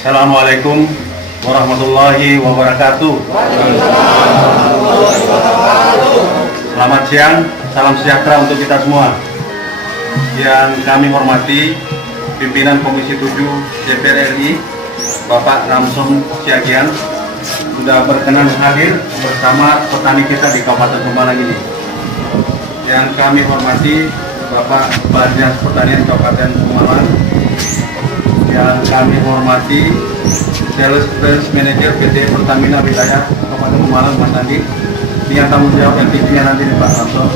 Assalamualaikum warahmatullahi wabarakatuh. Selamat siang, salam sejahtera untuk kita semua. Yang kami hormati pimpinan Komisi 7 DPR RI, Bapak Ramson Siagian, sudah berkenan hadir bersama petani kita di Kabupaten Pemalang ini. Yang kami hormati Bapak Badjas Pertanian Kabupaten Pemalang, yang kami hormati Sales Manager PT Pertamina Wilayah Kabupaten Pemalang, Mas Andi. Ini yang tanggung jawab yang tingginya nanti Pak Ramson.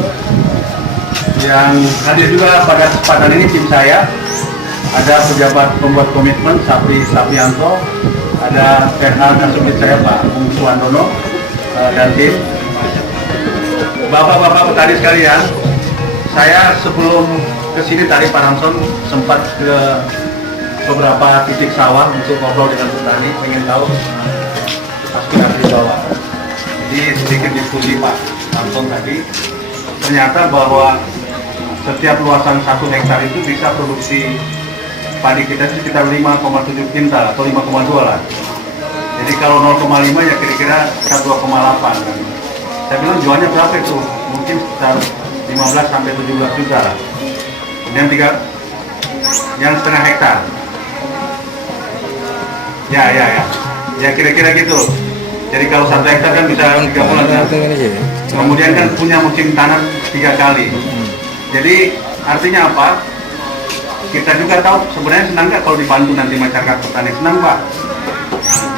Yang hadir juga pada kesempatan ini tim saya, ada pejabat pembuat komitmen Sapri Sapianto, ada Fernal dan subjek saya Pak Bung Suwandono dan tim. Bapak-bapak petani sekalian, saya sebelum kesini tadi Pak Ramson sempat ke beberapa titik sawah untuk ngobrol dengan petani, ingin tahu aspirasi bawah. Jadi sedikit diskusi Pak Ramson tadi, ternyata bahwa setiap luasan 1 hektar itu bisa produksi padi kita itu sekitar 5,7 kintal atau 5,2 lah. Jadi kalau 0,5 ya kira-kira 2,8 kan. Saya bilang jualnya berapa itu? Mungkin sekitar 15 sampai 17 juta lah. Yang setengah hektar. Ya kira-kira gitu. Jadi kalau 1 hektar kan bisa 3 bulan ya. Kemudian kan punya musim tanam 3 kali. Jadi artinya apa? Kita juga tahu sebenarnya senang nggak kalau dibantu nanti masyarakat petani, senang Pak.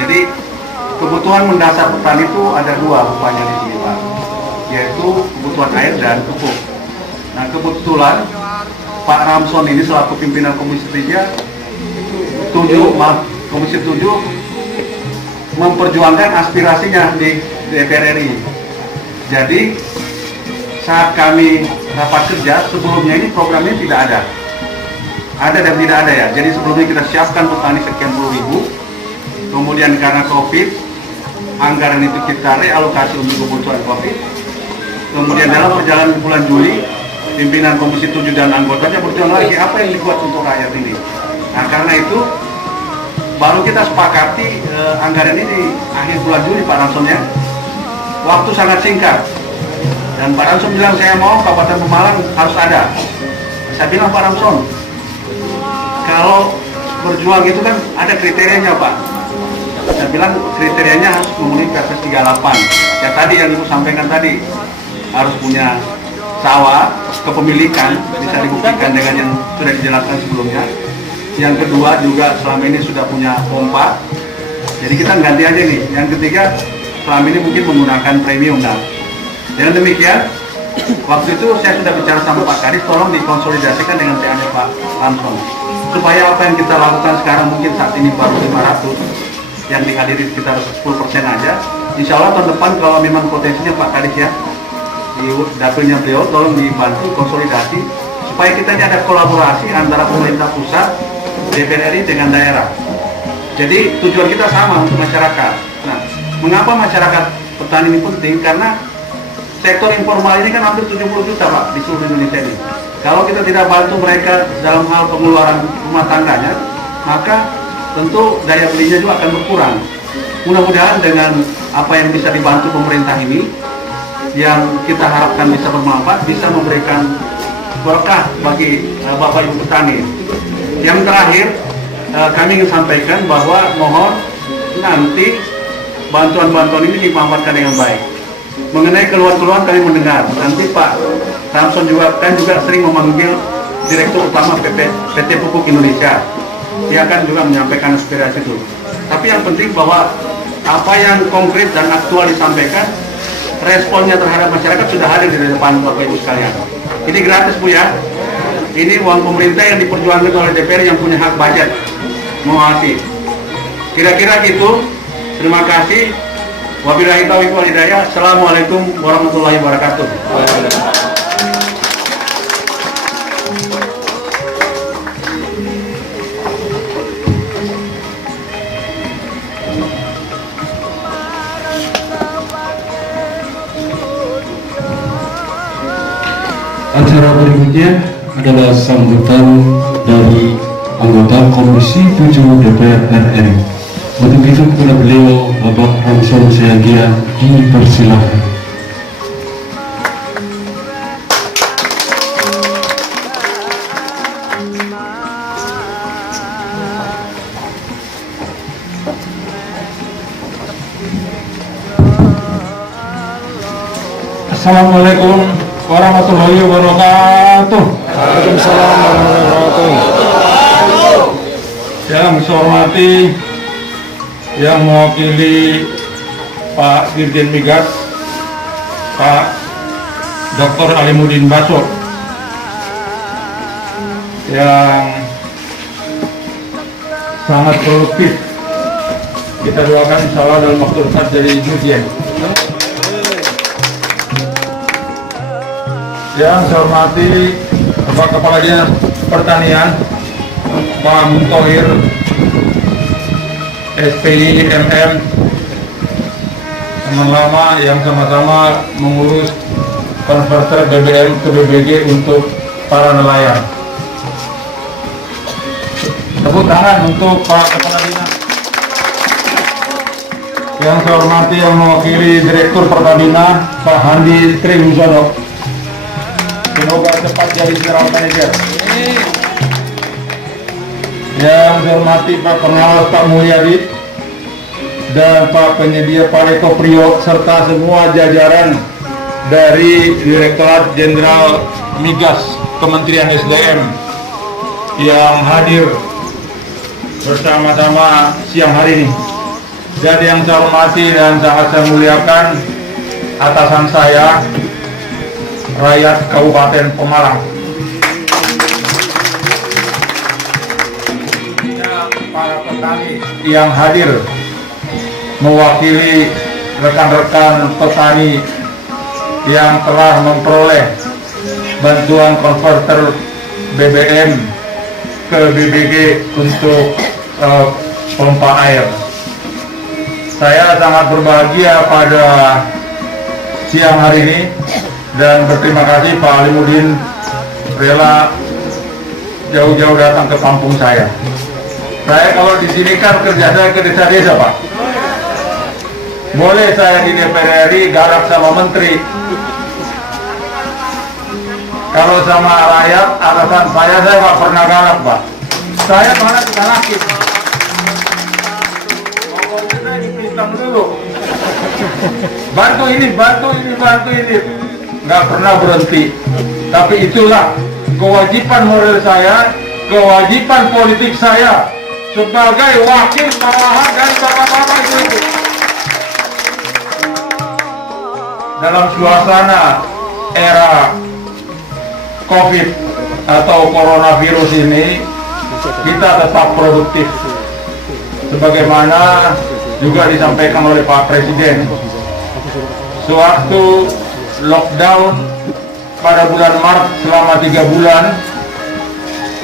Jadi kebutuhan mendasar petani itu ada 2 rupanya di sini Pak, yaitu kebutuhan air dan pupuk. Nah kebetulan Pak Ramson ini selaku pimpinan Komisi 7 memperjuangkan aspirasinya di DPR RI. Jadi saat kami rapat kerja sebelumnya ini programnya tidak ada. Ada dan tidak ada ya. Jadi sebelumnya kita siapkan petani sekian puluh ribu. Kemudian karena COVID, anggaran itu kita realokasi untuk kebutuhan COVID. Kemudian dalam perjalanan bulan Juli, pimpinan Komisi 7 dan anggotanya berjuang lagi apa yang dibuat untuk rakyat ini. Nah karena itu baru kita sepakati anggaran ini di akhir bulan Juli Pak Ramson ya. Waktu sangat singkat. Dan Pak Ramson bilang saya mau Kabupaten Pemalang harus ada. Saya bilang Pak Ramson, kalau berjuang itu kan ada kriterianya Pak. Saya bilang kriterianya harus memenuhi Perpres 38. Ya tadi yang Ibu sampaikan tadi, harus punya sawah, kepemilikan bisa dibuktikan dengan yang sudah dijelaskan sebelumnya. Yang kedua juga selama ini sudah punya pompa. Jadi kita ganti aja nih. Yang ketiga selama ini mungkin menggunakan premium nah. Dengan demikian, waktu itu saya sudah bicara sama Pak Kadis, tolong dikonsolidasikan dengan TA-nya Pak Ramson. Supaya apa yang kita lakukan sekarang mungkin saat ini baru 500, yang dihadiri sekitar 10% aja. Insya Allah tahun depan kalau memang potensinya Pak Kadis ya, di dapilnya beliau, tolong dibantu konsolidasi, supaya kita ini ada kolaborasi antara pemerintah pusat, DPR RI dengan daerah. Jadi tujuan kita sama untuk masyarakat. Nah, mengapa masyarakat petani ini penting? Karena sektor informal ini kan hampir 70 juta Pak di seluruh Indonesia ini. Kalau kita tidak bantu mereka dalam hal pengeluaran rumah tangganya, maka tentu daya belinya juga akan berkurang. Mudah-mudahan dengan apa yang bisa dibantu pemerintah ini, yang kita harapkan bisa bermanfaat, bisa memberikan berkah bagi Bapak Ibu petani. Yang terakhir, kami ingin sampaikan bahwa mohon nanti bantuan-bantuan ini dimanfaatkan dengan baik. Mengenai keluhan-keluhan kami mendengar, nanti Pak Ramson juga sering memanggil Direktur Utama PT Pupuk Indonesia. Dia akan juga menyampaikan aspirasi itu. Tapi yang penting bahwa apa yang konkret dan aktual disampaikan, responnya terhadap masyarakat sudah hadir di depan Bapak Ibu sekalian. Ini gratis Bu ya. Ini uang pemerintah yang diperjuangkan oleh DPR yang punya hak budget. Mau kasih. Kira-kira gitu. Terima kasih. Wabillahi taufiq wal hidayah. Assalamualaikum warahmatullahi wabarakatuh. Acara berikutnya adalah sambutan dari anggota Komisi 7 DPR RI. Untuk itu kepada beliau Bapak Ramson Siagia dipersilahkan. Assalamualaikum warahmatullahi wabarakatuh. Waalaikumsalam warahmatullahi wabarakatuh. Yang saya hormati, yang mewakili Pak Dirjen Migas, Pak Dr. Alimuddin Baso, yang sangat produktif. Kita doakan insya Allah dalam waktu dekat jadi Dirjen. Yang saya hormati Bapak Kepala Dinas Pertanian, Pak Muntohir, SPI MM, teman lama yang sama-sama mengurus konverter BBM ke BBG untuk para nelayan. Tepuk tangan untuk Pak Kepala Dinas. Yang saya hormati yang mewakili Direktur Pertamina, Pak Handi Triwisono. Semoga cepat jadi general manager. Yang saya hormati Pak Pengawas Pak Mulyadi dan Pak Penyedia Pareto Priok serta semua jajaran dari Direktorat Jenderal Migas Kementerian SDM yang hadir bersama-sama siang hari ini. Dan yang saya hormati dan sangat saya muliakan atasan saya, rakyat Kabupaten Pemalang. Para petani yang hadir mewakili rekan-rekan petani yang telah memperoleh bantuan konverter BBM ke BBG untuk pompa air. Saya sangat berbahagia pada siang hari ini dan berterima kasih Pak Alimuddin rela jauh-jauh datang ke kampung saya. Saya kalau di sini kan kerja saya ke desa-desa, Pak. Boleh saya di DPR RI galak sama menteri. Kalau sama rakyat, atasan saya nggak pernah galak, Pak. Saya malah digalakin. Ngomongnya dibilang dulu. Bantu ini, bantu ini, bantu ini. Nggak pernah berhenti. Tapi itulah kewajiban moral saya, kewajiban politik saya sebagai wakil bawahan dan bapak-bapak ibu-ibu. Dalam suasana era COVID atau coronavirus ini, kita tetap produktif. Sebagaimana juga disampaikan oleh Pak Presiden, sewaktu lockdown pada bulan Maret selama 3 bulan,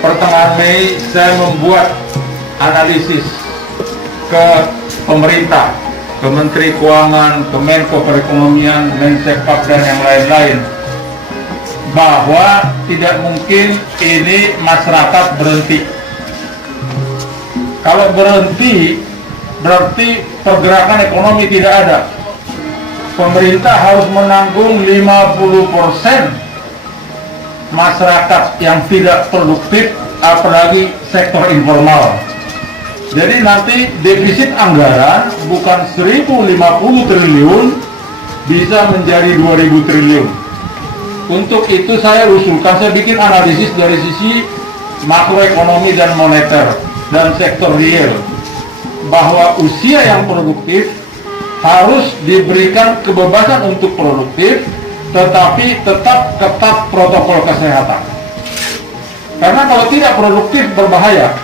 pertengahan Mei saya membuat analisis ke pemerintah, ke Menteri Keuangan, ke Menko Perekonomian, Mensekap dan yang lain-lain, bahwa tidak mungkin ini masyarakat berhenti. Kalau berhenti berarti pergerakan ekonomi tidak ada. Pemerintah harus menanggung 50% masyarakat yang tidak produktif, apalagi sektor informal. Jadi nanti defisit anggaran bukan 1050 triliun, bisa menjadi 2000 triliun. Untuk itu saya usulkan, saya bikin analisis dari sisi makroekonomi dan moneter dan sektor real, bahwa usia yang produktif harus diberikan kebebasan untuk produktif, tetapi tetap ketat protokol kesehatan. Karena kalau tidak produktif berbahaya.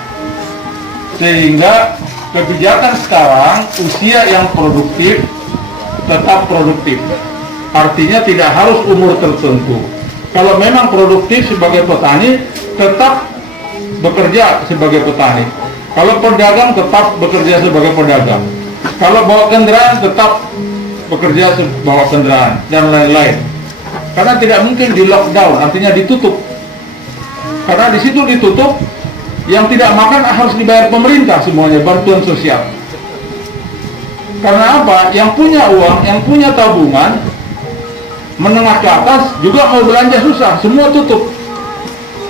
Sehingga kebijakan sekarang usia yang produktif tetap produktif. Artinya tidak harus umur tertentu. Kalau memang produktif sebagai petani, tetap bekerja sebagai petani. Kalau pedagang, tetap bekerja sebagai pedagang. Kalau bawa kendaraan, tetap bekerja bawa kendaraan dan lain-lain. Karena tidak mungkin di lockdown, artinya ditutup. Karena di situ ditutup, yang tidak makan harus dibayar pemerintah semuanya, bantuan sosial. Karena apa? Yang punya uang, yang punya tabungan, menengah ke atas juga mau belanja susah, semua tutup.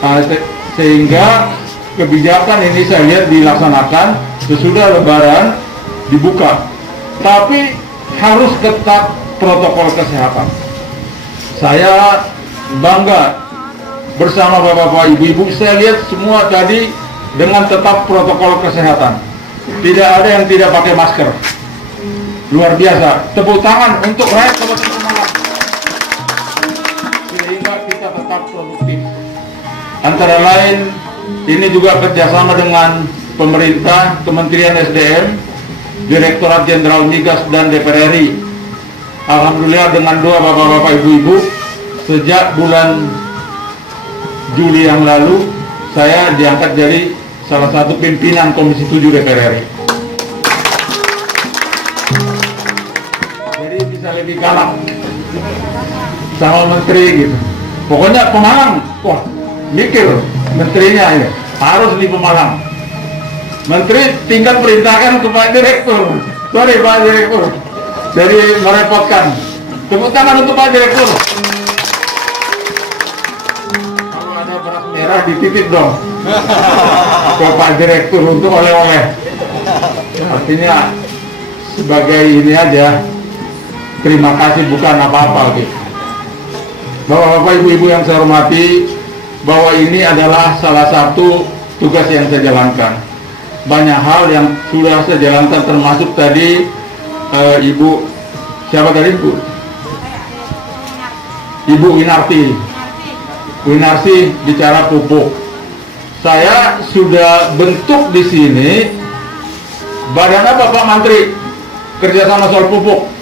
Nah, sehingga kebijakan ini saya lihat dilaksanakan sesudah Lebaran dibuka. Tapi harus ketat protokol kesehatan. Saya bangga bersama bapak-bapak, ibu-ibu, saya lihat semua tadi dengan tetap protokol kesehatan. Tidak ada yang tidak pakai masker. Luar biasa. Tepuk tangan untuk rakyat Kabupaten Pemalang. Sehingga kita tetap produktif. Antara lain, ini juga kerjasama dengan pemerintah, Kementerian SDM, Direktorat Jenderal Migas dan DPR RI. Alhamdulillah dengan doa bapak-bapak ibu-ibu, sejak bulan Juli yang lalu, saya diangkat jadi salah satu pimpinan Komisi 7 DPR RI. Jadi bisa lebih galak sama menteri gitu. Pokoknya Pemalang, wah mikir menterinya ini harus di Pemalang. Menteri tinggal perintahkan ke Pak Direktur. Sorry Pak Direktur, jadi merepotkan. Tepuk tangan untuk Pak Direktur. Kalau ada beras merah dititip dong ke Pak Direktur untuk oleh-oleh. Artinya sebagai ini aja, terima kasih bukan apa-apa gitu. Bapak-bapak, ibu-ibu yang saya hormati, bahwa ini adalah salah satu tugas yang saya jalankan. Banyak hal yang sudah saya jalankan, termasuk tadi Ibu, siapa tadi Bu? Ibu Winarti bicara pupuk. Saya sudah bentuk di sini badan apa Pak Menteri kerjasama soal pupuk.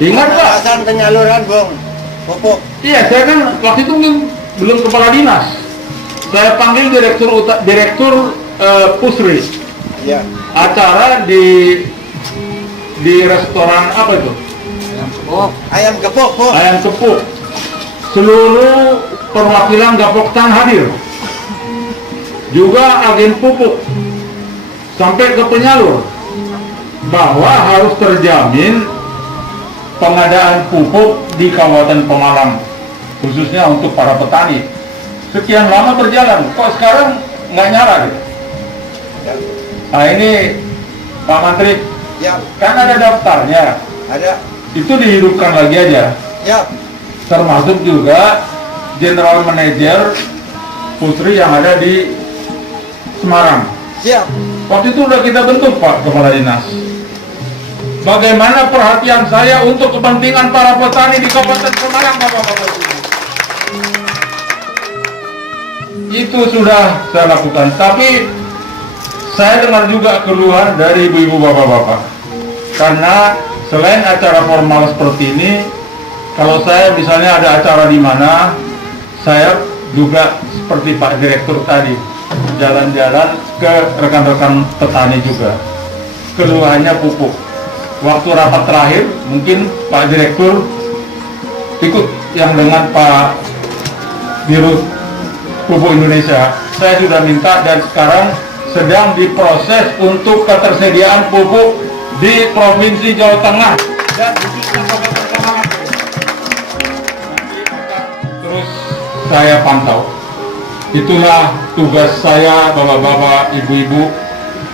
Ingat Pak? Asal penyaluran Bung pupuk. Iya, saya kan waktu itu belum kepala dinas. Saya panggil direktur Pusri. Ya. Acara di restoran apa itu? Ayam gepuk, Bu. Ayam Kepuk. Seluruh perwakilan Gapoktan hadir. Juga agen pupuk. Sampai ke penyalur. Bahwa harus terjamin pengadaan pupuk di Kabupaten Pemalang, khususnya untuk para petani. Sekian lama berjalan, kok sekarang nggak nyala gitu. Ya. Nah ini Pak Menteri, Ya, kan ada daftarnya, ada. itu dihidupkan lagi aja. Ya. Termasuk juga General Manager Pusri yang ada di Semarang. Siap. Waktu itu udah kita bentuk Pak Kepala Dinas. Bagaimana perhatian saya untuk kepentingan para petani di Kabupaten Pemalang, Bapak-bapak. Itu sudah saya lakukan. Tapi saya dengar juga keluhan dari ibu-ibu bapak-bapak. Karena selain acara formal seperti ini, kalau saya misalnya ada acara di mana, saya juga seperti Pak Direktur tadi, jalan-jalan ke rekan-rekan petani juga. Keluhannya pupuk. Waktu rapat terakhir, mungkin Pak Direktur ikut yang dengan Pak Dirut Pupuk Indonesia. Saya sudah minta dan sekarang sedang diproses untuk ketersediaan pupuk di Provinsi Jawa Tengah dan khususnya Kabupaten Pemalang. Nanti akan terus saya pantau. Itulah tugas saya, bapak-bapak, ibu-ibu,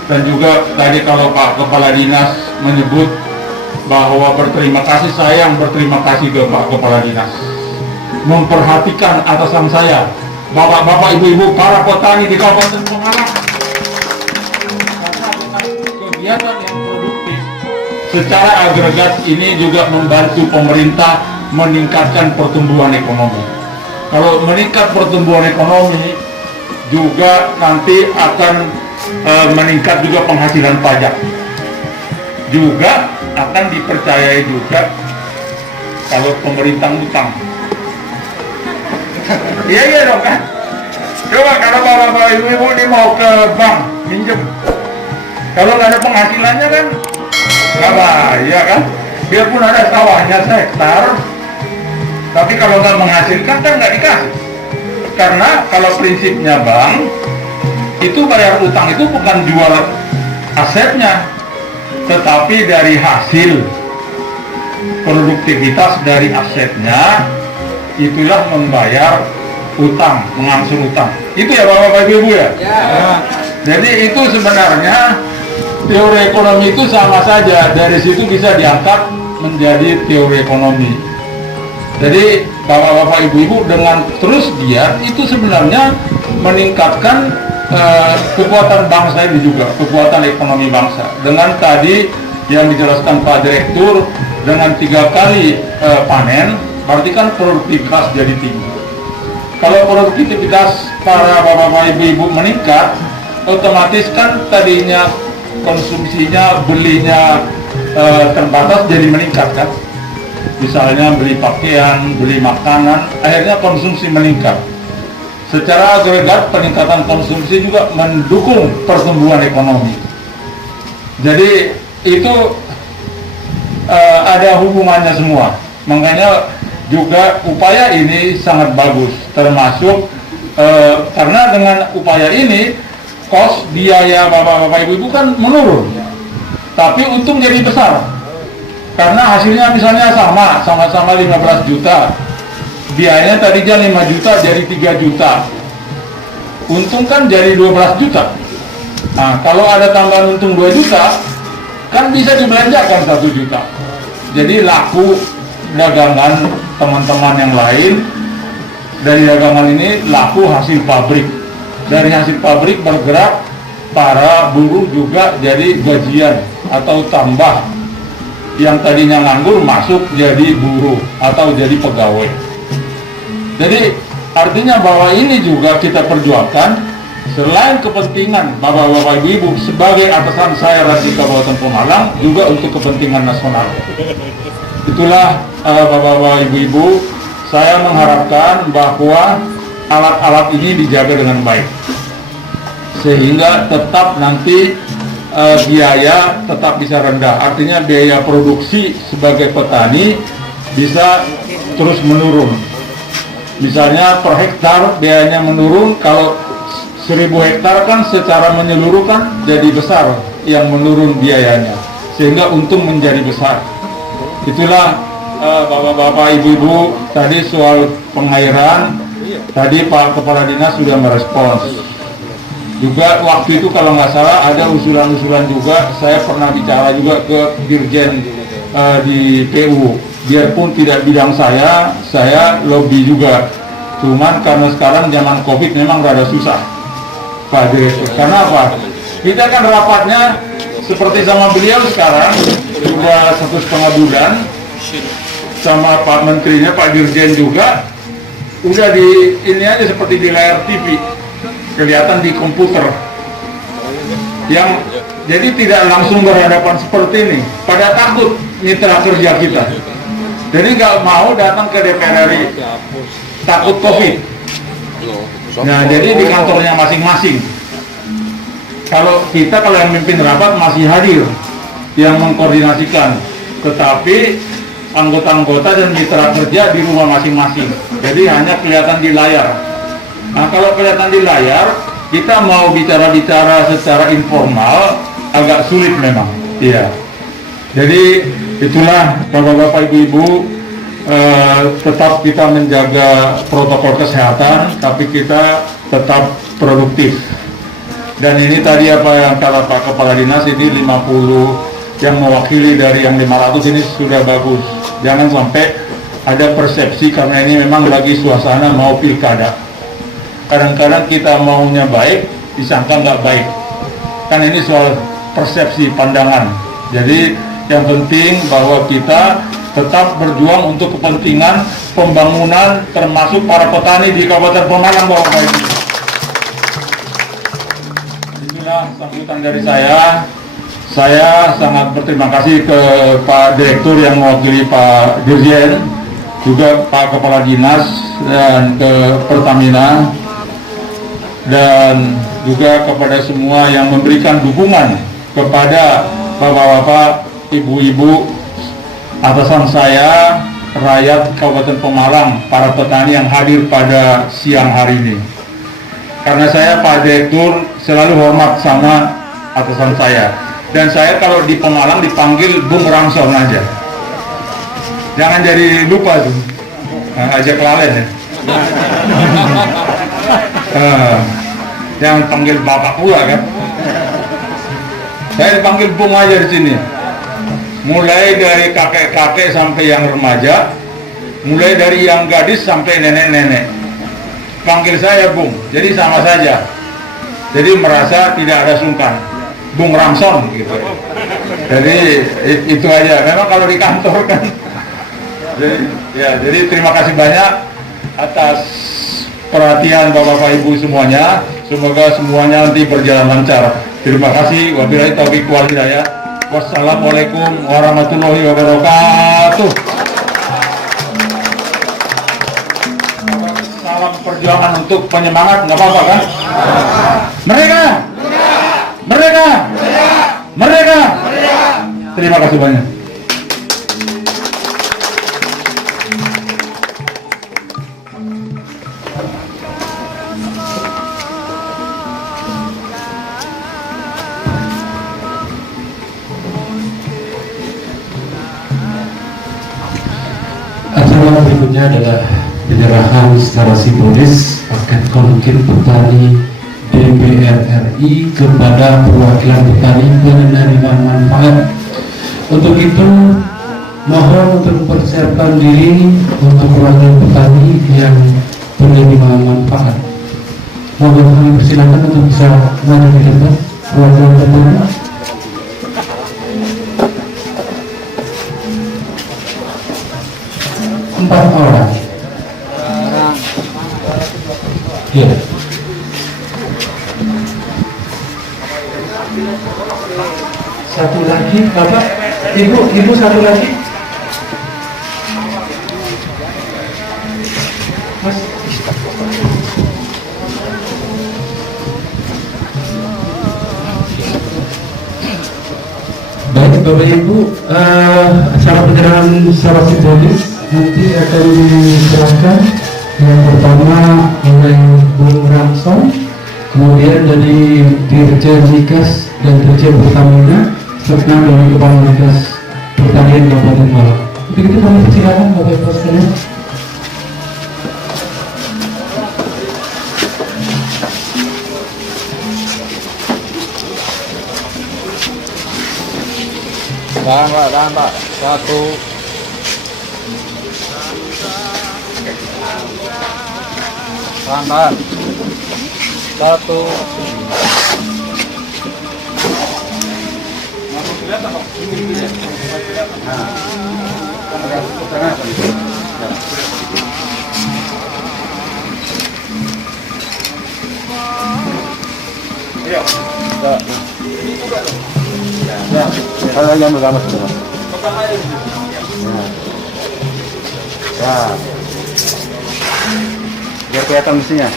dan juga tadi kalau Pak Kepala Dinas menyebut bahwa berterima kasih, saya yang berterima kasih ke Pak Kepala Dinas memperhatikan atasan saya, bapak-bapak, ibu-ibu, para petani di Kabupaten Pemalang. Karena dengan kegiatan yang produktif secara agregat ini juga membantu pemerintah meningkatkan pertumbuhan ekonomi. Kalau meningkat pertumbuhan ekonomi, juga nanti akan meningkat juga penghasilan pajak. Juga akan dipercayai juga kalau pemerintah utang. Iya dong kan. Coba kalau bapak-bapak ibu-ibu ini mau ke bank minjem, kalau nggak ada penghasilannya kan nggak bahaya kan. Biarpun ada sawahnya hektar, tapi kalau nggak menghasilkan kan nggak dikasih. Karena kalau prinsipnya bank, itu bayar utang itu bukan jual asetnya, tetapi dari hasil produktivitas dari asetnya itulah membayar utang, mengangsur utang. Itu ya Bapak Ibu ya? Jadi itu sebenarnya teori ekonomi itu sama saja, dari situ bisa diangkat menjadi teori ekonomi. Jadi Bapak-bapak Ibu-ibu dengan terus giat itu sebenarnya meningkatkan kekuatan bangsa ini juga, kekuatan ekonomi bangsa. Dengan tadi yang dijelaskan Pak Direktur, dengan 3 kali panen, berarti kan produktivitas jadi tinggi. Kalau produktivitas para bapak-bapak ibu-ibu meningkat, otomatis kan tadinya konsumsinya, belinya terbatas jadi meningkat kan. Misalnya beli pakaian, beli makanan, akhirnya konsumsi meningkat. Secara agregat peningkatan konsumsi juga mendukung pertumbuhan ekonomi. Jadi itu ada hubungannya semua. Makanya juga upaya ini sangat bagus, termasuk karena dengan upaya ini kos biaya bapak-bapak ibu-ibu kan menurun, tapi untung jadi besar. Karena hasilnya misalnya sama-sama 15 juta, biayanya tadinya 5 juta jadi 3 juta, untung kan jadi 12 juta. Nah, kalau ada tambahan untung 2 juta, kan bisa dibelanjakan 1 juta. Jadi laku dagangan teman-teman yang lain, dari dagangan ini laku hasil pabrik. Dari hasil pabrik bergerak para buruh juga jadi gajian atau tambah. Yang tadinya nganggur masuk jadi buruh atau jadi pegawai. Jadi artinya bahwa ini juga kita perjuangkan selain kepentingan bapak-bapak ibu sebagai atasan saya di Kabupaten Pemalang, juga untuk kepentingan nasional. Itulah bapak-bapak ibu-ibu, saya mengharapkan bahwa alat-alat ini dijaga dengan baik sehingga tetap nanti biaya tetap bisa rendah. Artinya biaya produksi sebagai petani bisa terus menurun. Misalnya per hektar biayanya menurun, kalau 1000 hektar kan secara menyeluruh kan jadi besar yang menurun biayanya, sehingga untung menjadi besar. Itulah bapak-bapak ibu-ibu tadi soal pengairan, tadi Pak Kepala Dinas sudah merespons. Juga waktu itu kalau nggak salah ada usulan-usulan juga, saya pernah bicara juga ke Dirjen di PU, biarpun tidak bidang saya lobby juga. Cuman karena sekarang zaman Covid memang rada susah Pak Direktur. Karena apa? Kita kan rapatnya seperti sama beliau sekarang sudah 1,5 bulan, sama Pak Menterinya, Pak Dirjen juga udah di ini aja seperti di layar TV, kelihatan di komputer, yang jadi tidak langsung berhadapan seperti ini. Pada takut mitra kerja kita, jadi nggak mau datang ke DPR RI, takut COVID. Nah, jadi di kantornya masing-masing. Kalau kita, kalau yang mimpin rapat masih hadir, yang mengkoordinasikan, tetapi anggota-anggota dan mitra kerja di rumah masing-masing. Jadi hanya kelihatan di layar. Nah, kalau kelihatan di layar, kita mau bicara-bicara secara informal agak sulit memang. Iya. Jadi itulah bapak-bapak ibu-ibu, tetap kita menjaga protokol kesehatan, tapi kita tetap produktif. Dan ini tadi apa yang kata Pak Kepala Dinas, ini 50 yang mewakili dari yang 500 ini sudah bagus. Jangan sampai ada persepsi karena ini memang lagi suasana mau pilkada. Kadang-kadang kita maunya baik, disangka nggak baik. Kan ini soal persepsi, pandangan. Jadi yang penting bahwa kita tetap berjuang untuk kepentingan pembangunan, termasuk para petani di Kabupaten Pemalang, Bapak Ibu. Inilah sambutan dari saya. Saya sangat berterima kasih ke Pak Direktur yang mewakili Pak Dirjen, juga Pak Kepala Dinas dan ke Pertamina, dan juga kepada semua yang memberikan dukungan kepada bapak-bapak, ibu-ibu, atasan saya, rakyat Kabupaten Pemalang, para petani yang hadir pada siang hari ini. Karena saya Pak Direktur selalu hormat sama atasan saya. Dan saya kalau di Pemalang dipanggil Bung Ramson aja. Jangan jadi lupa tuh. Ajak lalen ya. Jangan panggil bapak pula kan. Saya dipanggil Bung aja di sini. Mulai dari kakek-kakek sampai yang remaja, mulai dari yang gadis sampai nenek-nenek. Panggil saya Bung, jadi sama saja. Jadi merasa tidak ada sungkan. Bung Ramson gitu. Jadi itu aja. Memang kalau di kantor kan. Jadi terima kasih banyak atas perhatian Bapak-Bapak Ibu semuanya. Semoga semuanya nanti berjalan lancar. Terima kasih. Wabillahi taufiq wal hidayah. Wassalamualaikum warahmatullahi wabarakatuh. Salam perjuangan untuk penyemangat, nggak apa-apa kan? Mereka! Mereka! Mereka! Terima kasih banyak. Acara berikutnya adalah penyerahan secara simbolis paket konkret petani DPR RI kepada perwakilan petani penerima manfaat. Untuk itu mohon untuk mempersiapkan diri untuk perwakilan petani yang penerima manfaat. Mohon kami persilakan untuk bisa maju di depan perwakilan petani. Empat orang. Ya. Satu lagi, Bapak, Ibu satu lagi. Mas. Baik, Bapak Ibu, acara penyerahan secara simbolis nanti akan diserahkan. Yang pertama oleh Bung Ramson, kemudian dari Dirjen Migas dan Dirjen Pertamina, serta dari Kepala Dinas Pertanian Kabupaten Malang. Untuk itu kami persilakan Bapak Ibu sekalian. Tahan Pak. Satu. Tahan. Satu. Yang bersama semua. Biar kelihatan mesinnya.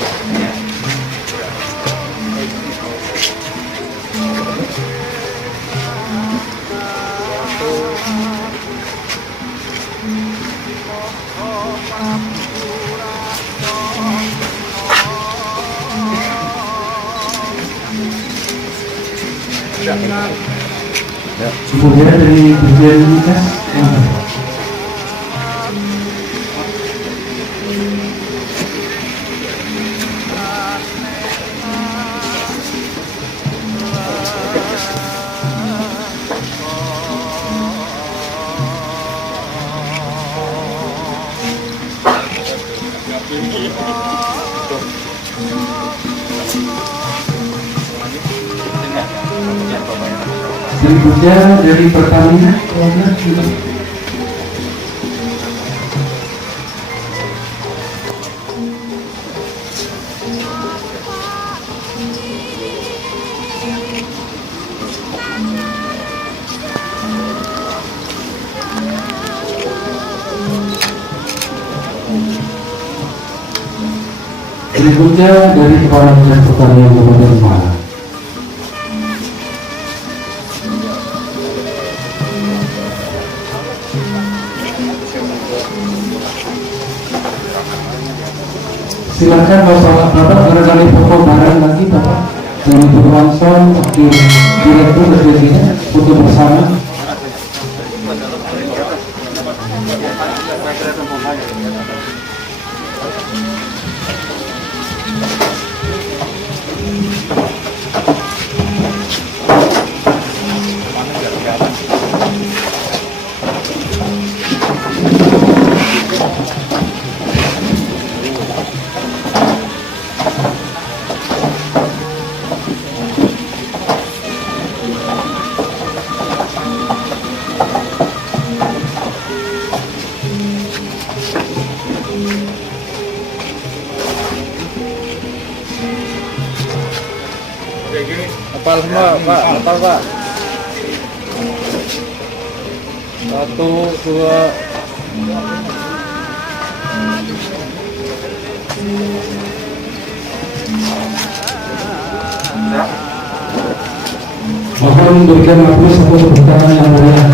Kemudian dari Dirjen Migas. Berikutnya dari Pertamina. Berikutnya dari Kepala Dinas Pertanian Kabupaten Malang. Silakan Bapak barangkali pokok barang lagi Bapak. dari Purwanson, Wakil Direktur Presiden, foto bersama. Hafal semua, Pak. Hafal, Pak. 1, 2. Mohon berikan aplaus atau tepuk tangan yang meriah.